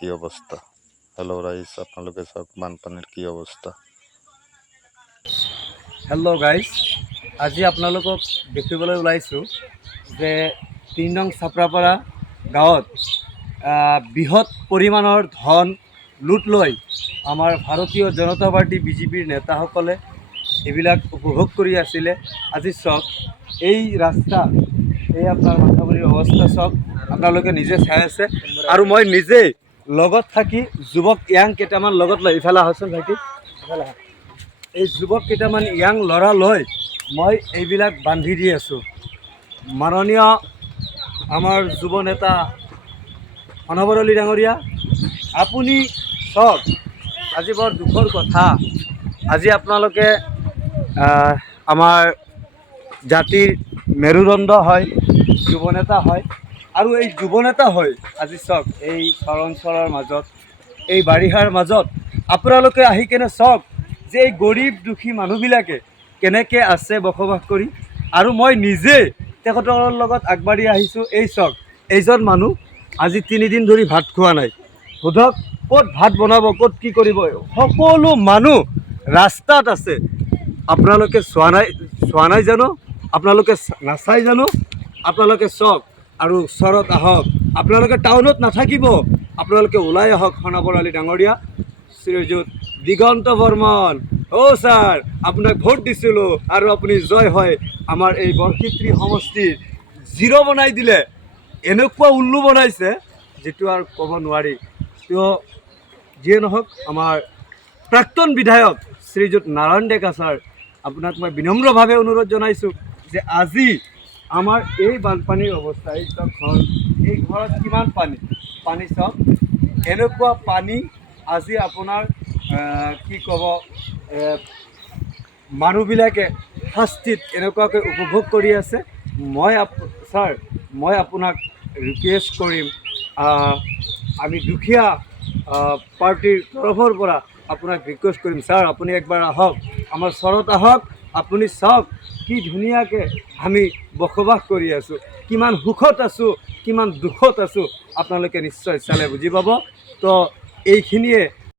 কি অৱস্থা। হেল্ল' ৰাইজ, আপোনালোকে চাওক বানপানীৰ কি অৱস্থা। হেল্ল' গাইজ, আজি আপোনালোকক দেখিবলৈ ওলাইছোঁ যে ৩ নং চাপৰাপাৰা গাঁৱত বৃহৎ পৰিমাণৰ ধন লুট লৈ আমাৰ ভাৰতীয় জনতা পাৰ্টি বিজেপিৰ নেতাসকলে এইবিলাক উপভোগ কৰি আছিলে। আজি চাওক এই ৰাস্তা, এই আপোনাৰ মাথাউৰিৰ অৱস্থা চাওক, আপোনালোকে নিজে চাই আছে। আৰু মই নিজেই লগত থাকি যুৱক য়াং কেইটামান লগত লৈ, ইফালে আহকচোন ভাইটি, ইফালে আহক। এই যুৱক কেইটামান য়াং ল'ৰা লৈ মই এইবিলাক বান্ধি দি আছোঁ। মাননীয় আমাৰ যুৱ নেতা অনবৰ আলী ডাঙৰীয়া, আপুনি চাওক, আজি বৰ দুখৰ কথা। আজি আপোনালোকে আমাৰ জাতিৰ মেৰুদণ্ড হয়, যুৱ নেতা হয়, আৰু এই যুৱ নেতা হয় আজি চাওক এই চৰাঞ্চলৰ মাজত, এই বাৰিষাৰ মাজত আপোনালোকে আহি কেনে চাওক যে এই গৰীব দুখী মানুহবিলাকে কেনেকৈ আছে বসবাস কৰি। আৰু মই নিজে তেখেতৰ লগত আগবাঢ়ি আহিছোঁ। এই চাওক, এইজন মানুহ আজি 3 দিন ধৰি ভাত খোৱা নাই। সোধক ক'ত ভাত বনাব, ক'ত কি কৰিব। সকলো মানুহ ৰাস্তাত আছে। আপোনালোকে চোৱা নাই জানো? আপোনালোকে নাচাই জানো? আপোনালোকে চাওক আৰু ওচৰত আহক। আপোনালোকে টাউনত নাথাকিব, আপোনালোকে ওলাই আহক। অনবৰ আলী ডাঙৰীয়া, শ্ৰীযুত দিগন্ত বৰ্মন, অ' ছাৰ, আপোনাক ভোট দিছিলোঁ আৰু আপুনি জয় হয় আমাৰ এই বৰক্ষেত্ৰী সমষ্টিৰ জিৰ' বনাই দিলে। এনেকুৱা উল্লু বনাইছে যিটো আৰু ক'ব নোৱাৰি। তো যিয়ে নহওক, আমাৰ প্ৰাক্তন বিধায়ক শ্ৰীযুত নাৰায়ণ ডেকা ছাৰ, আপোনাক মই বিনম্ৰভাৱে অনুৰোধ জনাইছোঁ যে আজি আমাৰ এই বানপানীৰ অৱস্থা, এই চাওক ঘৰ, এই ঘৰত কিমান পানী চাওক, এনেকুৱা পানী। আজি আপোনাৰ কি ক'ব, মানুহবিলাকে শাস্তিত এনেকুৱাকৈ উপভোগ কৰি আছে। ছাৰ, মই আপোনাক ৰিকুৱেষ্ট কৰিম, আমি দুখীয়া পাৰ্টিৰ তৰফৰ পৰা আপোনাক ৰিকুৱেষ্ট কৰিম, ছাৰ আপুনি একবাৰ আহক, আমাৰ চৰত আহক। আপুনি চাওক কি ধুনীয়াকৈ আমি বসবাস কৰি আছোঁ, কিমান সুখত আছোঁ, কিমান দুখত আছোঁ। আপোনালোকে নিশ্চয় চালে বুজি পাব। তো এইখিনিয়ে